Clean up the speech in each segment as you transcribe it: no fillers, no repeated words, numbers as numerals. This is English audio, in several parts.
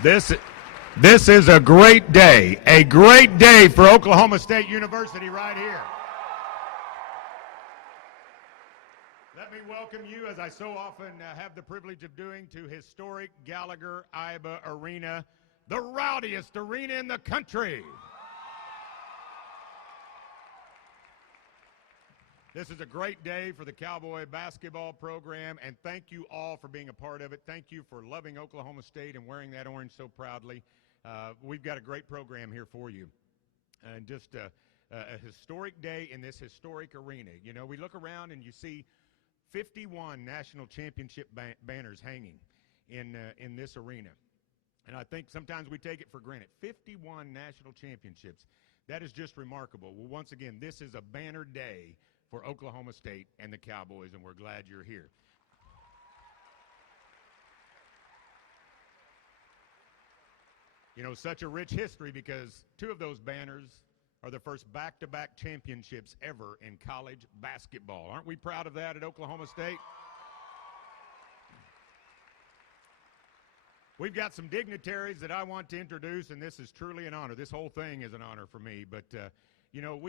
This, this is a great day for Oklahoma State University right here. Let me welcome you, as I so often have the privilege of doing, to historic Gallagher-Iba Arena, the rowdiest arena in the country. This is a great day for the Cowboy basketball program, and thank you all for being a part of it. Thank you for loving Oklahoma State and wearing that orange so proudly. We've got a great program here for you, and just a historic day in this historic arena. You know, we look around and you see 51 national championship banners hanging in this arena, and I think sometimes we take it for granted. 51 national championships. That is just remarkable. Well, once again, this is a banner day for Oklahoma State and the Cowboys, and we're glad you're here. You know, such a rich history because two of those banners are the first back-to-back championships ever in college basketball. Aren't we proud of that at Oklahoma State? We've got some dignitaries that I want to introduce, and this is truly an honor. This whole thing is an honor for me, but you know,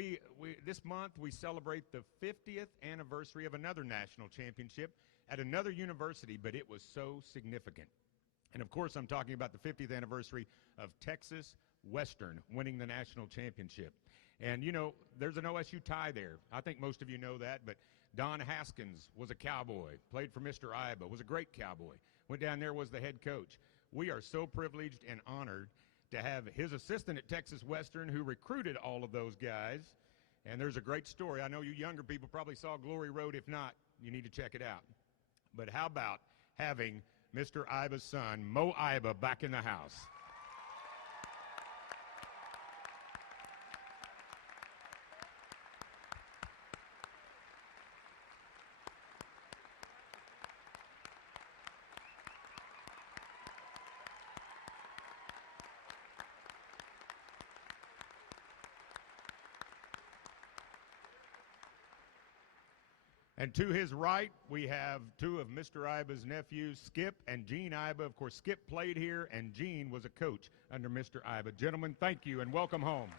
this month we celebrate the 50th anniversary of another national championship at another university, but it was so significant. And of course, I'm talking about the 50th anniversary of Texas Western winning the national championship. And you know, there's an OSU tie there. I think most of you know that, but Don Haskins was a Cowboy, played for Mr. Iba, was a great Cowboy, went down there, was the head coach. We are so privileged and honored to have his assistant at Texas Western who recruited all of those guys. And there's a great story. I know you younger people probably saw Glory Road. If not, you need to check it out. But how about having Mr. Iba's son, Mo Iba, back in the house? And to his right, we have two of Mr. Iba's nephews, Skip and Gene Iba. Of course, Skip played here, and Gene was a coach under Mr. Iba. Gentlemen, thank you, and welcome home.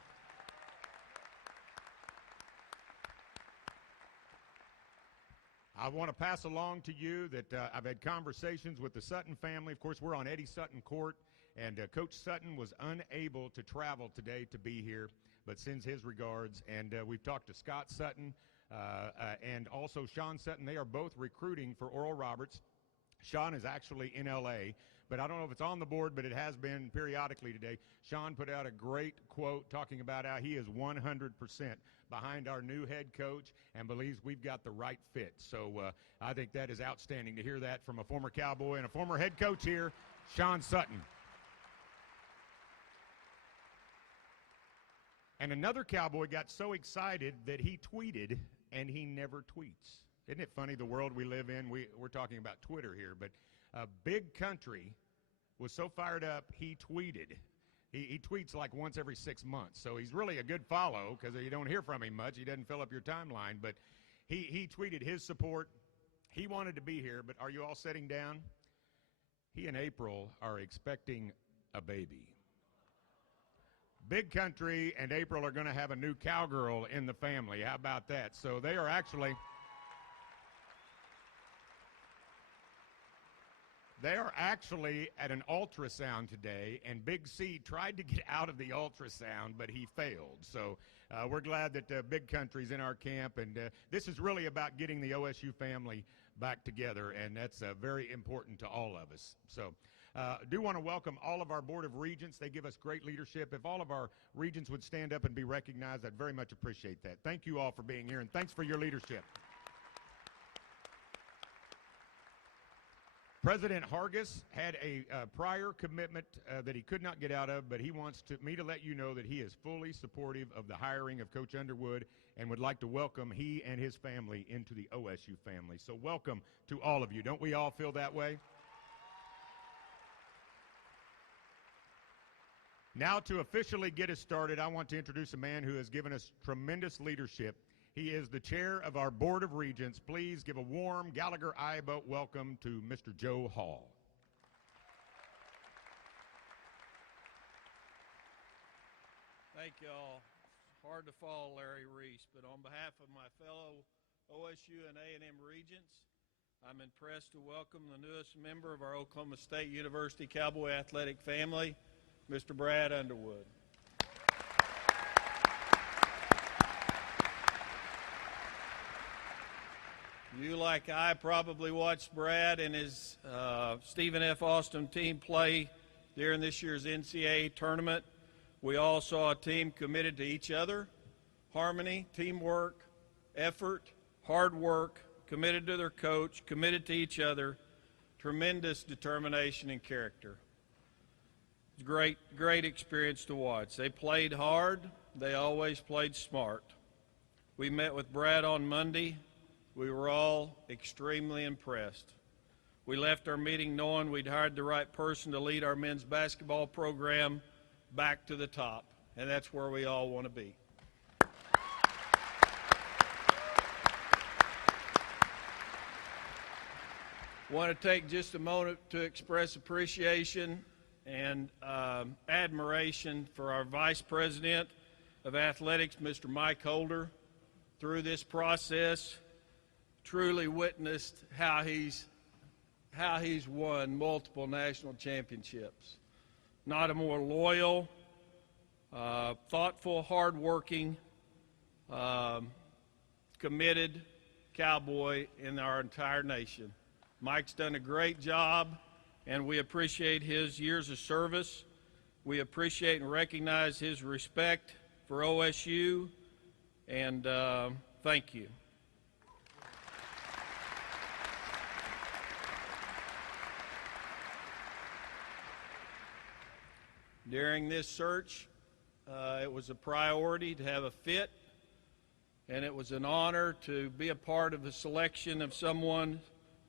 I want to pass along to you that I've had conversations with the Sutton family. Of course, we're on Eddie Sutton Court, and Coach Sutton was unable to travel today to be here, but sends his regards. And we've talked to Scott Sutton, and also Sean Sutton. They are both recruiting for Oral Roberts. Sean is actually in L.A., but I don't know if it's on the board, but it has been periodically today. Sean put out a great quote talking about how he is 100% behind our new head coach and believes we've got the right fit. So I think that is outstanding to hear that from a former Cowboy and a former head coach here, Sean Sutton. And another Cowboy got so excited that he tweeted, and he never tweets. Isn't it funny, the world we live in? We're talking about Twitter here, but Big Country was so fired up, he tweeted. He tweets like once every 6 months, so he's really a good follow because you don't hear from him much. He doesn't fill up your timeline, but he tweeted his support. He wanted to be here, but are you all sitting down? He and April are expecting a baby. Big Country and April are going to have a new cowgirl in the family. How about that? So they are actually at an ultrasound today, and Big C tried to get out of the ultrasound, but he failed. So we're glad that Big Country's in our camp, and this is really about getting the OSU family back together, and that's very important to all of us. So do want to welcome all of our Board of Regents. They give us great leadership. If all of our regents would stand up and be recognized, I'd very much appreciate that. Thank you all for being here, and thanks for your leadership. President Hargis had a prior commitment that he could not get out of, but he wants me to let you know that he is fully supportive of the hiring of Coach Underwood and would like to welcome he and his family into the OSU family. So welcome to all of you. Don't we all feel that way? Now, to officially get us started, I want to introduce a man who has given us tremendous leadership. He is the chair of our Board of Regents. Please give a warm Gallagher-Iba welcome to Mr. Joe Hall. Thank y'all. It's hard to follow Larry Reese, but on behalf of my fellow OSU and A&M regents, I'm impressed to welcome the newest member of our Oklahoma State University Cowboy athletic family, Mr. Brad Underwood. You, like I, probably watched Brad and his Stephen F. Austin team play during this year's NCAA tournament. We all saw a team committed to each other, harmony, teamwork, effort, hard work, committed to their coach, committed to each other, tremendous determination and character. It was a great experience to watch. They played hard. They always played smart. We met with Brad on Monday. We were all extremely impressed. We left our meeting knowing we'd hired the right person to lead our men's basketball program back to the top, and that's where we all want to be. I want to take just a moment to express appreciation and admiration for our Vice President of Athletics, Mr. Mike Holder. Through this process, truly witnessed how he's won multiple national championships. Not a more loyal, thoughtful, hardworking, committed Cowboy in our entire nation. Mike's done a great job, and we appreciate his years of service. We appreciate and recognize his respect for OSU, and thank you. During this search, it was a priority to have a fit, and it was an honor to be a part of the selection of someone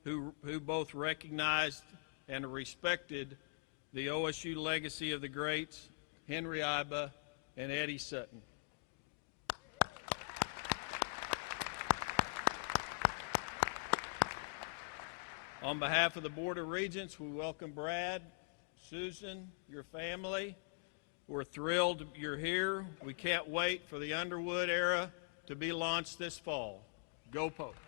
who both recognized and respected the OSU legacy of the greats, Henry Iba and Eddie Sutton. On behalf of the Board of Regents, we welcome Brad, Susan, your family. We're thrilled you're here. We can't wait for the Underwood era to be launched this fall. Go Pokes.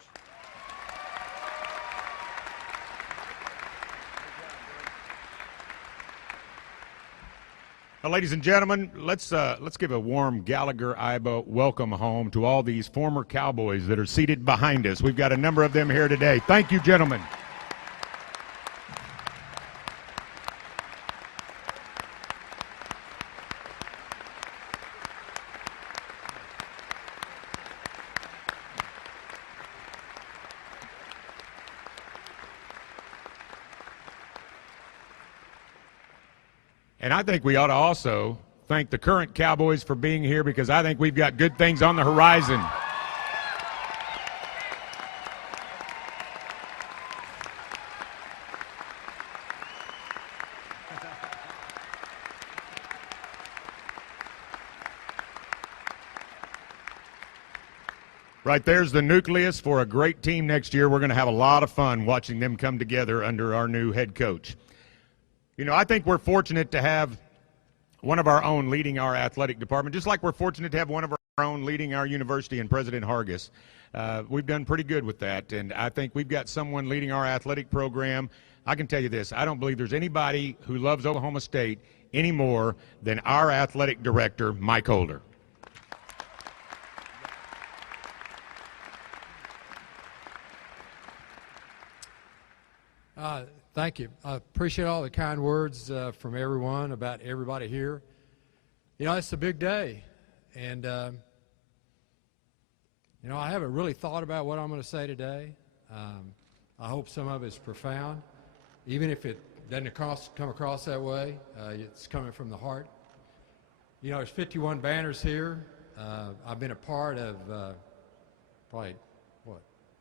Now, ladies and gentlemen, let's give a warm Gallagher-Iba welcome home to all these former Cowboys that are seated behind us. We've got a number of them here today. Thank you, gentlemen. And I think we ought to also thank the current Cowboys for being here, because I think we've got good things on the horizon. Right there's the nucleus for a great team next year. We're going to have a lot of fun watching them come together under our new head coach. You know, I think we're fortunate to have one of our own leading our athletic department, just like we're fortunate to have one of our own leading our university and President Hargis. We've done pretty good with that, and I think we've got someone leading our athletic program. I can tell you this, I don't believe there's anybody who loves Oklahoma State any more than our athletic director, Mike Holder. Thank you. I appreciate all the kind words from everyone about everybody here. You know, it's a big day, and you know, I haven't really thought about what I'm going to say today. I hope some of it's profound, even if it doesn't come across that way. It's coming from the heart. You know, there's 51 banners here. I've been a part of probably,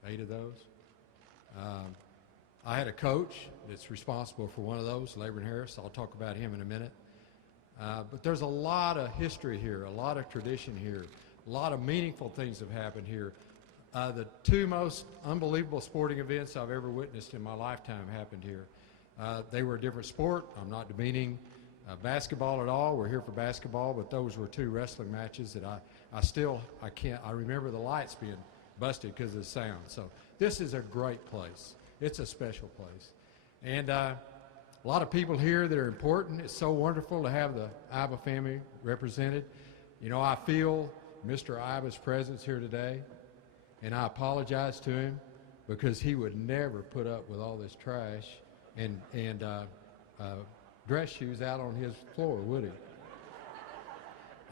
8 of those. I had a coach that's responsible for one of those, Laban Harris. I'll talk about him in a minute. But there's a lot of history here, a lot of tradition here, a lot of meaningful things have happened here. The 2 most unbelievable sporting events I've ever witnessed in my lifetime happened here. They were a different sport. I'm not demeaning basketball at all. We're here for basketball, but those were 2 wrestling matches that I remember the lights being busted because of the sound. So this is a great place. It's a special place. And a lot of people here that are important. It's so wonderful to have the Iba family represented. You know, I feel Mr. Iba's presence here today, and I apologize to him because he would never put up with all this trash and dress shoes out on his floor, would he?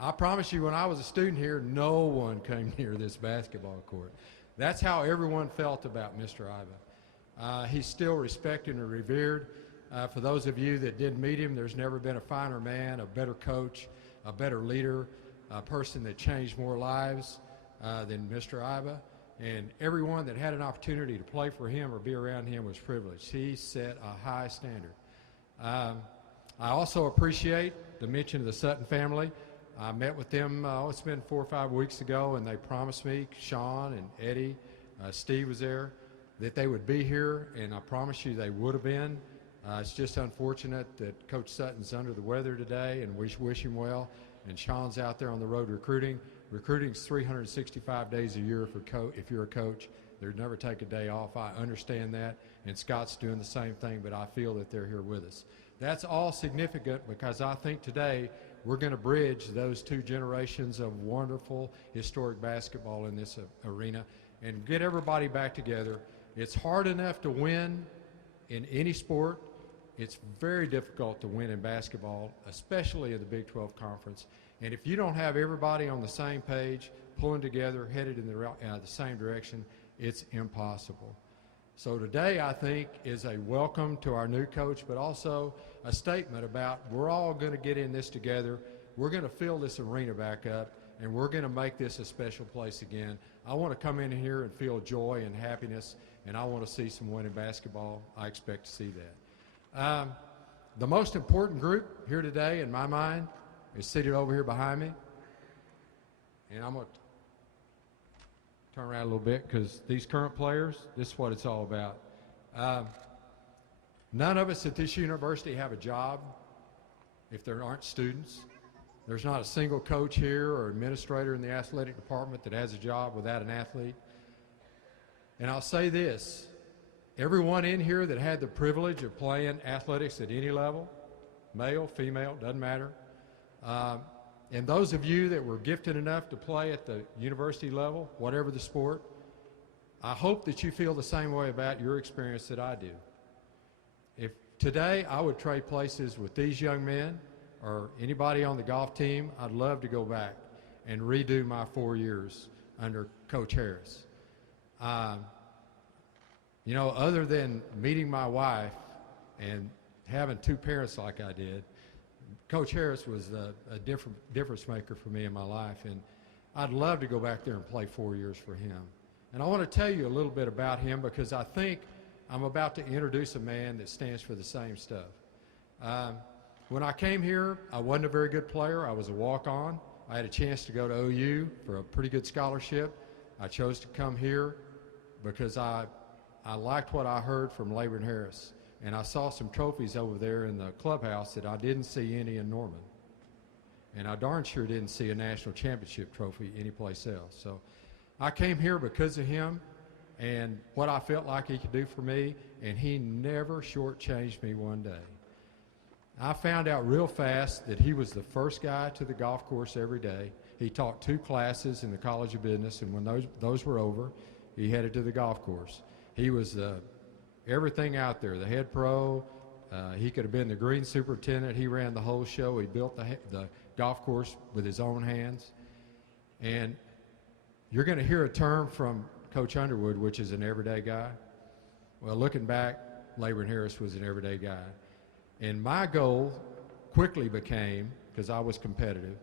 I promise you, when I was a student here, no one came near this basketball court. That's how everyone felt about Mr. Iba. He's still respected and revered. For those of you that did meet him, there's never been a finer man, a better coach, a better leader, a person that changed more lives than Mr. Iba. And everyone that had an opportunity to play for him or be around him was privileged. He set a high standard. I also appreciate the mention of the Sutton family. I met with them, it's been 4 or 5 weeks ago, and they promised me, Sean and Eddie, Steve was there, that they would be here, and I promise you they would have been. It's just unfortunate that Coach Sutton's under the weather today, and we wish him well. And Sean's out there on the road recruiting. Recruiting's 365 days a year if you're a coach. They'd never take a day off. I understand that, and Scott's doing the same thing, but I feel that they're here with us. That's all significant because I think today we're going to bridge those 2 generations of wonderful historic basketball in this arena and get everybody back together. It's hard enough to win in any sport. It's very difficult to win in basketball, especially in the Big 12 Conference. And if you don't have everybody on the same page, pulling together, headed in the same direction, it's impossible. So today, I think, is a welcome to our new coach, but also a statement about we're all going to get in this together. We're going to fill this arena back up, and we're going to make this a special place again. I want to come in here and feel joy and happiness, and I want to see some winning basketball. I expect to see that. The most important group here today, in my mind, is seated over here behind me. And I'm going to turn around a little bit because these current players, this is what it's all about. None of us at this university have a job if there aren't students. There's not a single coach here or administrator in the athletic department that has a job without an athlete. And I'll say this, everyone in here that had the privilege of playing athletics at any level, male, female, doesn't matter, and those of you that were gifted enough to play at the university level, whatever the sport, I hope that you feel the same way about your experience that I do. If today I would trade places with these young men or anybody on the golf team, I'd love to go back and redo my 4 years under Coach Harris. You know, other than meeting my wife and having 2 parents like I did, Coach Harris was a difference maker for me in my life, and I'd love to go back there and play 4 years for him. And I want to tell you a little bit about him because I think I'm about to introduce a man that stands for the same stuff. When I came here, I wasn't a very good player. I was a walk-on. I had a chance to go to OU for a pretty good scholarship. I chose to come here because I liked what I heard from Laban Harris. And I saw some trophies over there in the clubhouse that I didn't see any in Norman. And I darn sure didn't see a national championship trophy anyplace else. So I came here because of him and what I felt like he could do for me, and he never shortchanged me one day. I found out real fast that he was the first guy to the golf course every day. He taught 2 classes in the College of Business, and when those were over, he headed to the golf course. He was everything out there, the head pro. He could have been the green superintendent. He ran the whole show. He built the golf course with his own hands. And you're going to hear a term from Coach Underwood, which is an everyday guy. Well, looking back, Laban Harris was an everyday guy. And my goal quickly became, because I was competitive,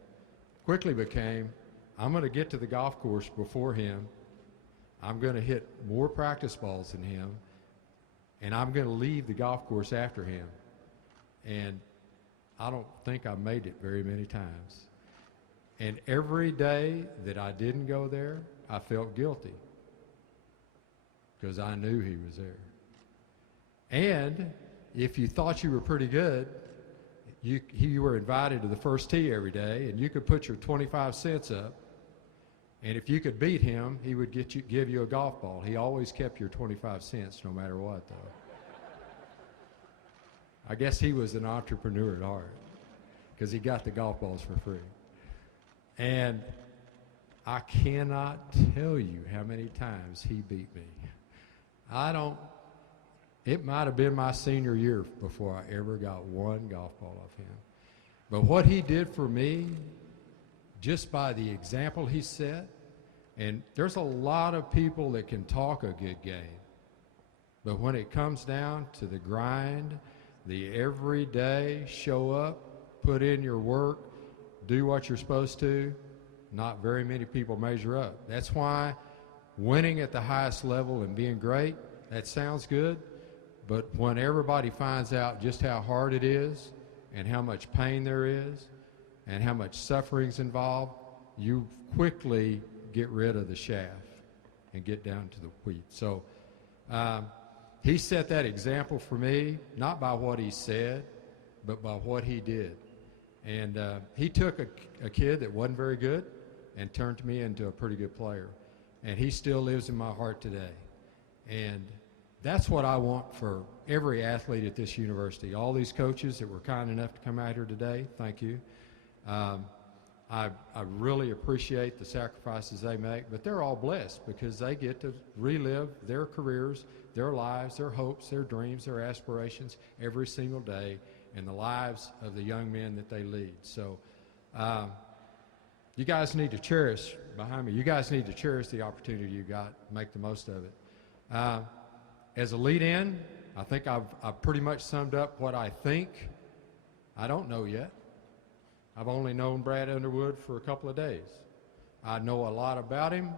I'm going to get to the golf course before him. I'm going to hit more practice balls than him. And I'm going to leave the golf course after him. And I don't think I made it very many times. And every day that I didn't go there, I felt guilty because I knew he was there. And if you thought you were pretty good, you were invited to the first tee every day, and you could put your 25 cents up, and if you could beat him, he would give you a golf ball. He always kept your 25 cents no matter what, though. I guess he was an entrepreneur at heart because he got the golf balls for free. And I cannot tell you how many times he beat me. It might have been my senior year before I ever got one golf ball off him. But what he did for me, just by the example he set, and there's a lot of people that can talk a good game, but when it comes down to the grind, the everyday show up, put in your work, do what you're supposed to, not very many people measure up. That's why winning at the highest level and being great, that sounds good, but when everybody finds out just how hard it is and how much pain there is and how much suffering's involved, you quickly get rid of the shaft and get down to the wheat. So he set that example for me, not by what he said, but by what he did. And he took a kid that wasn't very good and turned me into a pretty good player. And he still lives in my heart today. And that's what I want for every athlete at this university. All these coaches that were kind enough to come out here today, thank you. I really appreciate the sacrifices they make, but they're all blessed because they get to relive their careers, their lives, their hopes, their dreams, their aspirations every single day, and the lives of the young men that they lead. So you guys need to cherish, behind me, you guys need to cherish the opportunity you got, make the most of it. As a lead-in, I think I've pretty much summed up what I think. I don't know yet. I've only known Brad Underwood for a couple of days. I know a lot about him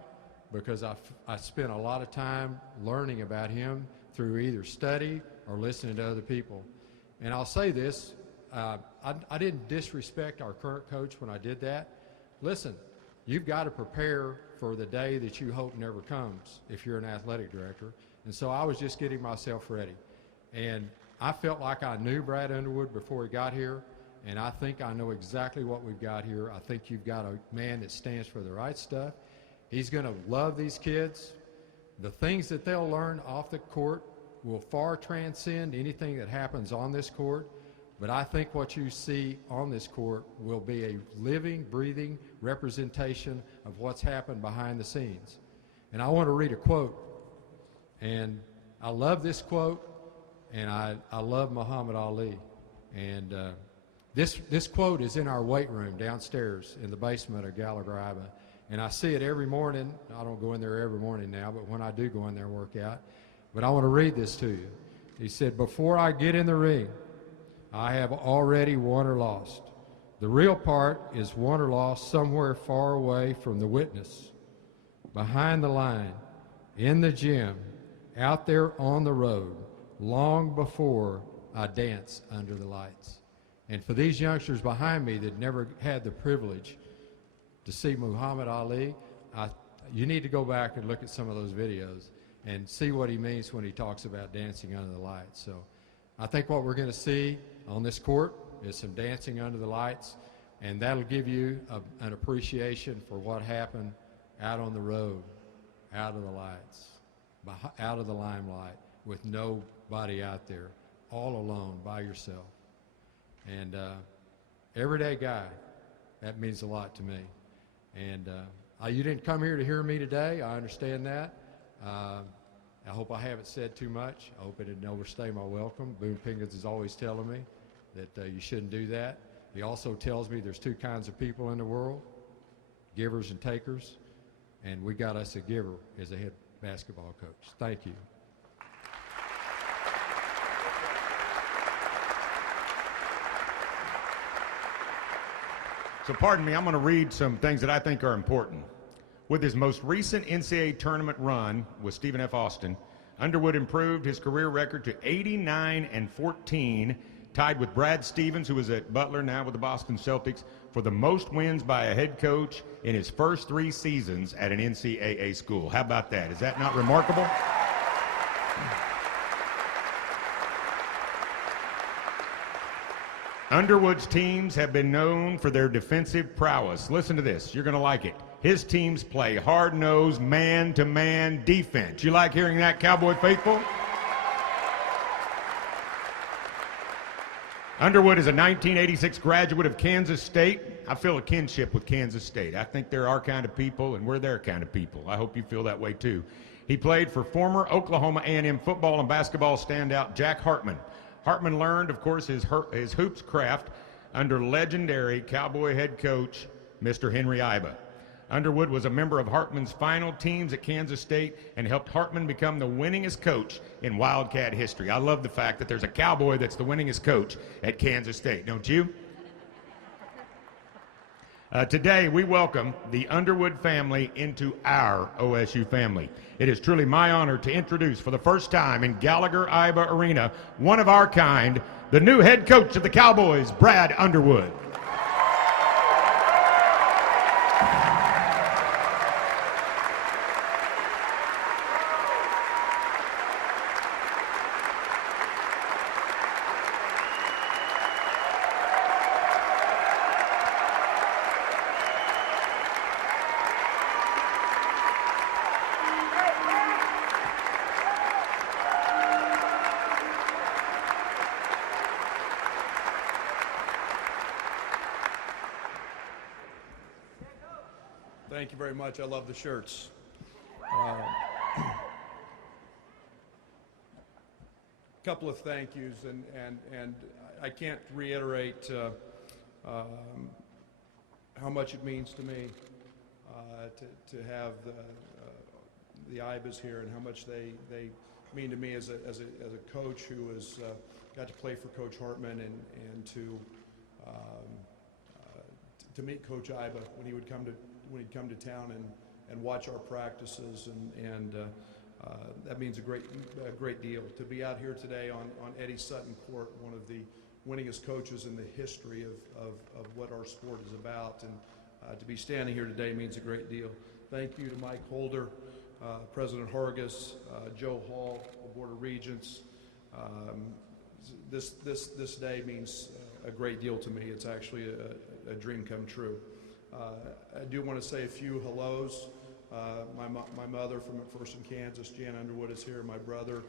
because I spent a lot of time learning about him through either study or listening to other people. And I'll say this, I didn't disrespect our current coach when I did that. Listen, you've got to prepare for the day that you hope never comes if you're an athletic director. And so I was just getting myself ready. And I felt like I knew Brad Underwood before he got here, and I think I know exactly what we've got here. I think you've got a man that stands for the right stuff. He's going to love these kids. The things that they'll learn off the court will far transcend anything that happens on this court. But I think what you see on this court will be a living, breathing representation of what's happened behind the scenes. And I want to read a quote. And I love this quote, and I love Muhammad Ali. And this quote is in our weight room downstairs in the basement of Gallagher. And I see it every morning. I don't go in there every morning now, but when I do go in there and work out. But I want to read this to you. He said, "Before I get in the ring, I have already won or lost. The real part is won or lost somewhere far away from the witness, behind the line, in the gym, out there on the road, long before I dance under the lights." And for these youngsters behind me that never had the privilege to see Muhammad Ali, you need to go back and look at some of those videos and see what he means when he talks about dancing under the lights. So I think what we're going to see on this court is some dancing under the lights, and that'll give you an appreciation for what happened out on the road, out of the lights, out of the limelight, with nobody out there, all alone by yourself. And everyday guy, that means a lot to me. And you didn't come here to hear me today. I understand that. I hope I haven't said too much. I hope it didn't overstay my welcome. Boone Pinkins is always telling me that you shouldn't do that. He also tells me there's two kinds of people in the world, givers and takers, and we got us a giver as a head basketball coach. Thank you. So pardon me, I'm going to read some things that I think are important. With his most recent NCAA tournament run with Stephen F. Austin, Underwood improved his career record to 89-14, tied with Brad Stevens, who is at Butler, now with the Boston Celtics, for the most wins by a head coach in his first 3 seasons at an NCAA school. How about that? Is that not remarkable? Underwood's teams have been known for their defensive prowess. Listen to this. You're going to like it. His teams play hard-nosed, man-to-man defense. You like hearing that, Cowboy faithful? Underwood is a 1986 graduate of Kansas State. I feel a kinship with Kansas State. I think they're our kind of people, and we're their kind of people. I hope you feel that way, too. He played for former Oklahoma A&M football and basketball standout Jack Hartman. Hartman learned, of course, his hoops craft under legendary Cowboy head coach Mr. Henry Iba. Underwood was a member of Hartman's final teams at Kansas State and helped Hartman become the winningest coach in Wildcat history. I love the fact that there's a Cowboy that's the winningest coach at Kansas State, don't you? Today, we welcome the Underwood family into our OSU family. It is truly my honor to introduce for the first time in Gallagher-Iba Arena, one of our kind, the new head coach of the Cowboys, Brad Underwood. Thank you very much. I love the shirts. Couple of thank yous, and I can't reiterate how much it means to me to have the Ibas here, and how much they mean to me as a coach who has got to play for Coach Hartman, and to meet Coach Iba when he'd come to town and watch our practices, and that means a great deal. To be out here today on Eddie Sutton Court, one of the winningest coaches in the history of what our sport is about, and to be standing here today means a great deal. Thank you to Mike Holder, President Hargis, Joe Hall, the Board of Regents. This day means a great deal to me. It's actually a dream come true. I do want to say a few hellos. My mother from McPherson, Kansas, Jan Underwood, is here. My brother,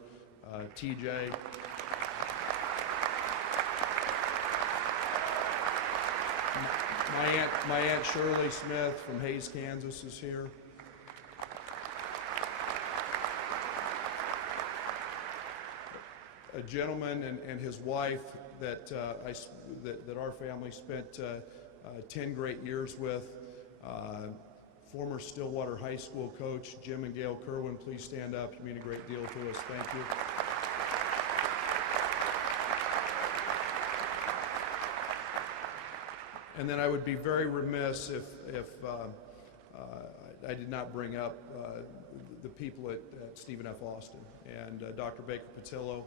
TJ. My aunt Shirley Smith from Hayes, Kansas, is here. A gentleman and his wife that our family spent 10 great years with. Former Stillwater High School coach Jim and Gail Kerwin, please stand up. You mean a great deal to us. Thank you. And then I would be very remiss if I did not bring up the people at Stephen F. Austin, and Dr. Baker Patillo,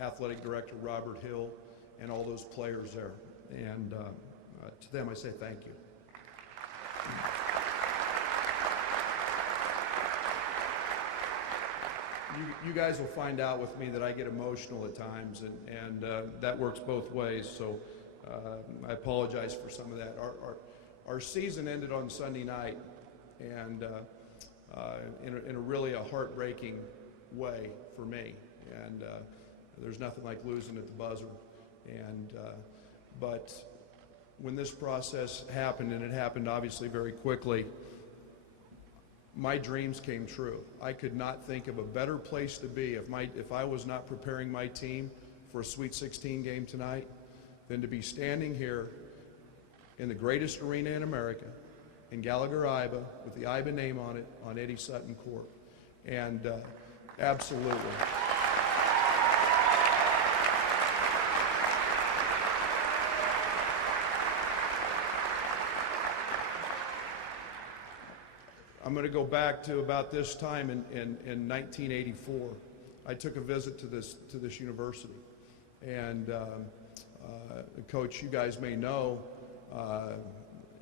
Athletic Director Robert Hill, and all those players there. And to them I say thank you. You guys will find out with me that I get emotional at times, and that works both ways, so I apologize for some of that. Our season ended on Sunday night, and in a really heartbreaking way for me, and there's nothing like losing at the buzzer. And but when this process happened, and it happened obviously very quickly, my dreams came true. I could not think of a better place to be if I was not preparing my team for a Sweet 16 game tonight than to be standing here in the greatest arena in America, in Gallagher-Iba, with the Iba name on it, on Eddie Sutton Court. And absolutely. I'm going to go back to about this time in 1984. I took a visit to this university, and Coach, you guys may know,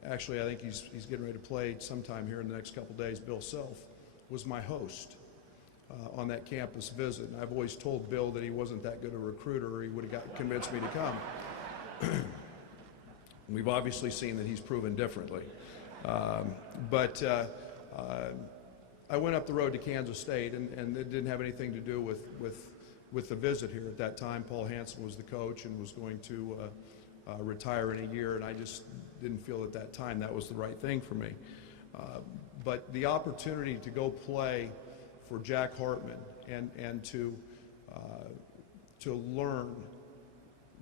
actually I think he's getting ready to play sometime here in the next couple days. Bill Self was my host on that campus visit, and I've always told Bill that he wasn't that good a recruiter, or he would have convinced me to come. We've obviously seen that he's proven differently. But I went up the road to Kansas State, and it didn't have anything to do with the visit here. At that time, Paul Hansen was the coach and was going to retire in a year, and I just didn't feel at that time that was the right thing for me. But the opportunity to go play for Jack Hartman and to learn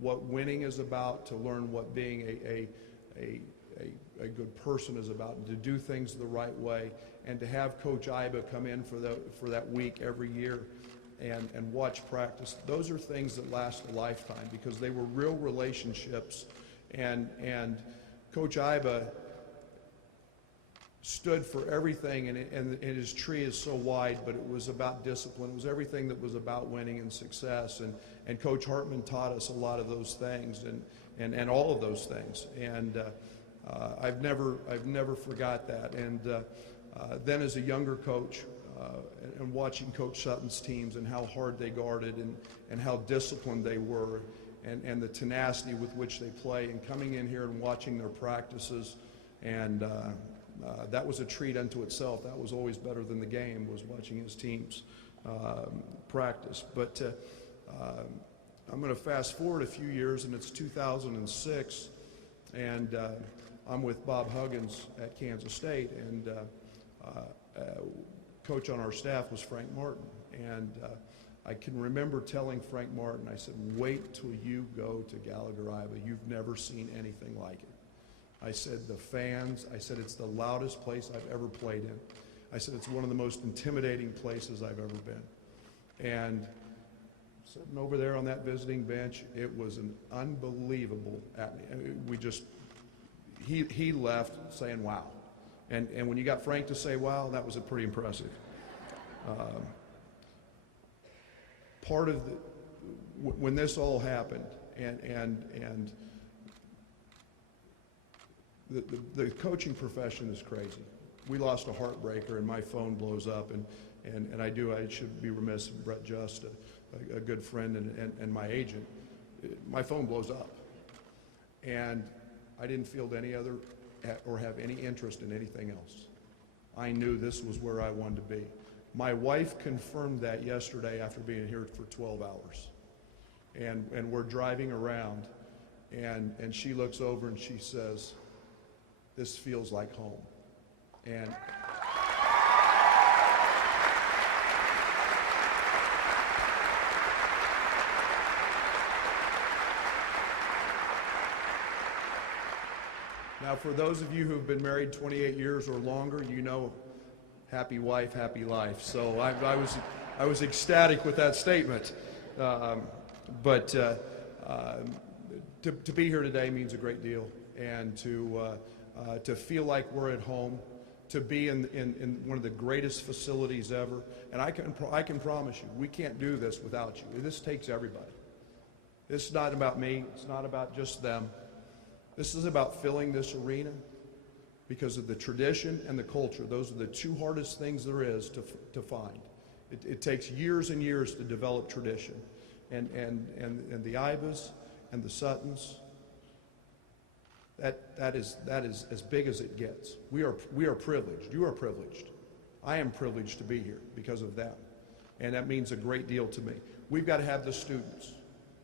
what winning is about, to learn what being a good person is about, and to do things the right way, and to have Coach Iba come in for that week every year and watch practice. Those are things that last a lifetime because they were real relationships, and Coach Iba stood for everything, and his tree is so wide, but it was about discipline. It was everything that was about winning and success, and Coach Hartman taught us a lot of those things and all of those things, and I've never forgot that. And then as a younger coach, and watching Coach Sutton's teams and how hard they guarded and how disciplined they were, and the tenacity with which they play, and coming in here and watching their practices, and that was a treat unto itself. That was always better than the game, was watching his teams practice. But I'm going to fast forward a few years, and it's 2006, and I'm with Bob Huggins at Kansas State, and coach on our staff was Frank Martin. And I can remember telling Frank Martin, I said, wait till you go to Gallagher, Iowa. You've never seen anything like it. I said, the fans, I said, it's the loudest place I've ever played in. I said, it's one of the most intimidating places I've ever been. And sitting over there on that visiting bench, it was an unbelievable atmosphere. We just, he left saying, wow. And when you got Frank to say, wow, that was pretty impressive. Part of when this all happened, and the coaching profession is crazy. We lost a heartbreaker, and my phone blows up, and I should be remiss, Brett Just, a good friend and my agent, my phone blows up. And I didn't field any other or have any interest in anything else. I knew this was where I wanted to be. My wife confirmed that yesterday after being here for 12 hours. And we're driving around, and she looks over and she says, this feels like home. And now, for those of you who've been married 28 years or longer, you know, happy wife, happy life. So I was ecstatic with that statement. But to be here today means a great deal, and to feel like we're at home, to be in one of the greatest facilities ever. And I can promise you, we can't do this without you. This takes everybody. This is not about me. It's not about just them. This is about filling this arena because of the tradition and the culture. Those are the two hardest things there is to find. It takes years and years to develop tradition. And the Ibas and the Suttons, that is as big as it gets. We are privileged. You are privileged. I am privileged to be here because of them. And that means a great deal to me. We've got to have the students.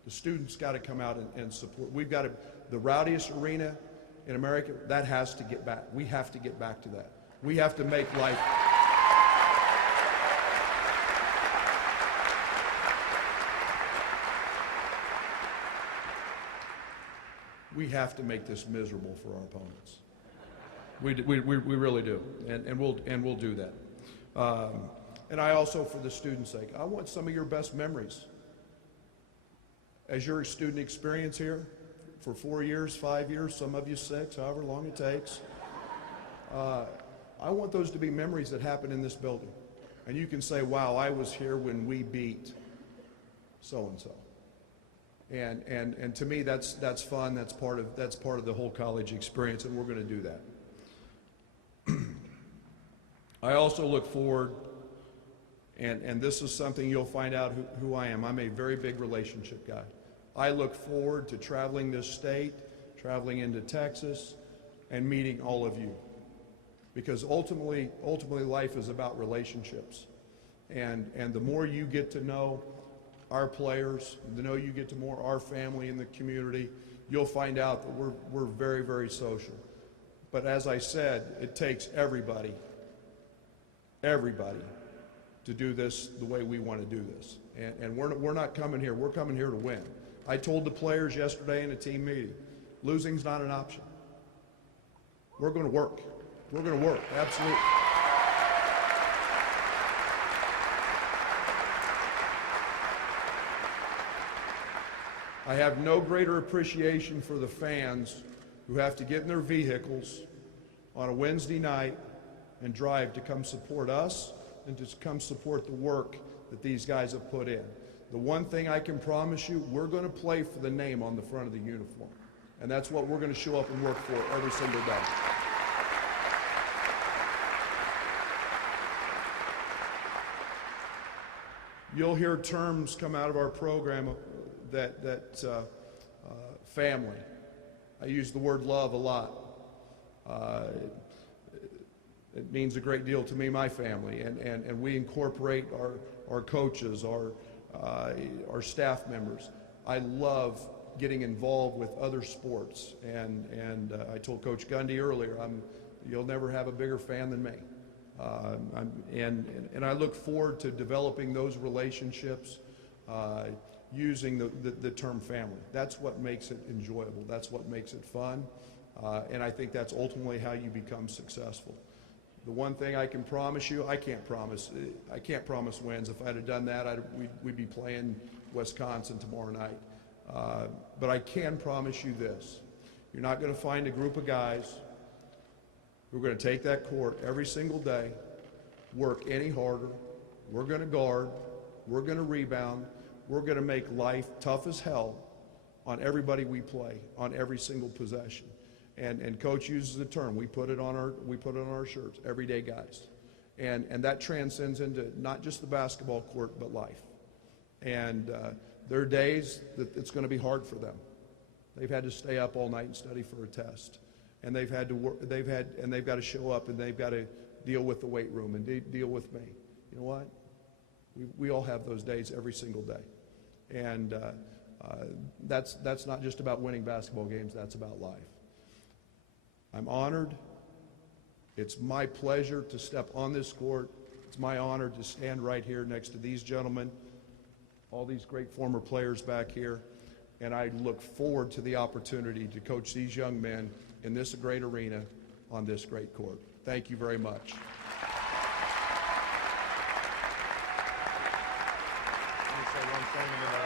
The students got to come out and support. We've got to, the rowdiest arena in America, that has to get back. We have to get back to that. We have to make life. We have to make this miserable for our opponents. We really do, and we'll do that. And I also, for the students' sake, I want some of your best memories as your student experience here for 4 years, 5 years, some of you 6, however long it takes. I want those to be memories that happen in this building, and you can say, "Wow, I was here when we beat so and so." And to me, that's fun. That's part of the whole college experience, and we're going to do that. I also look forward, and this is something you'll find out who I am. I'm a very big relationship guy. I look forward to traveling this state, traveling into Texas, and meeting all of you. Because ultimately life is about relationships. And the more you get to know our players, the more you get to know our family in the community, you'll find out that we're very, very social. But as I said, it takes everybody to do this the way we want to do this. And we're not coming here. We're coming here to win. I told the players yesterday in a team meeting, losing's not an option. We're going to work. We're going to work, absolutely. I have no greater appreciation for the fans who have to get in their vehicles on a Wednesday night and drive to come support us and to come support the work that these guys have put in. The one thing I can promise you, we're going to play for the name on the front of the uniform. And that's what we're going to show up and work for every single day. You'll hear terms come out of our program that family. I use the word love a lot. It means a great deal to me, my family, and we incorporate our coaches, our staff members. I love getting involved with other sports, and I told Coach Gundy earlier, you'll never have a bigger fan than me. And I look forward to developing those relationships using the term family. That's what makes it enjoyable. That's what makes it fun. And I think that's ultimately how you become successful. The one thing I can promise you, I can't promise wins. If I'd have done that, we'd be playing Wisconsin tomorrow night. But I can promise you this. You're not going to find a group of guys who are going to take that court every single day, work any harder. We're going to guard. We're going to rebound. We're going to make life tough as hell on everybody we play, on every single possession. And Coach uses the term, we put it on our shirts, everyday guys. And that transcends into not just the basketball court, but life. And there are days that it's going to be hard for them. They've had to stay up all night and study for a test. And they've had to work, and they've got to show up, and they've got to deal with the weight room and deal with me. You know what? We all have those days every single day. And that's not just about winning basketball games, that's about life. I'm honored. It's my pleasure to step on this court. It's my honor to stand right here next to these gentlemen, all these great former players back here, and I look forward to the opportunity to coach these young men in this great arena on this great court. Thank you very much. Let me say one thing, and then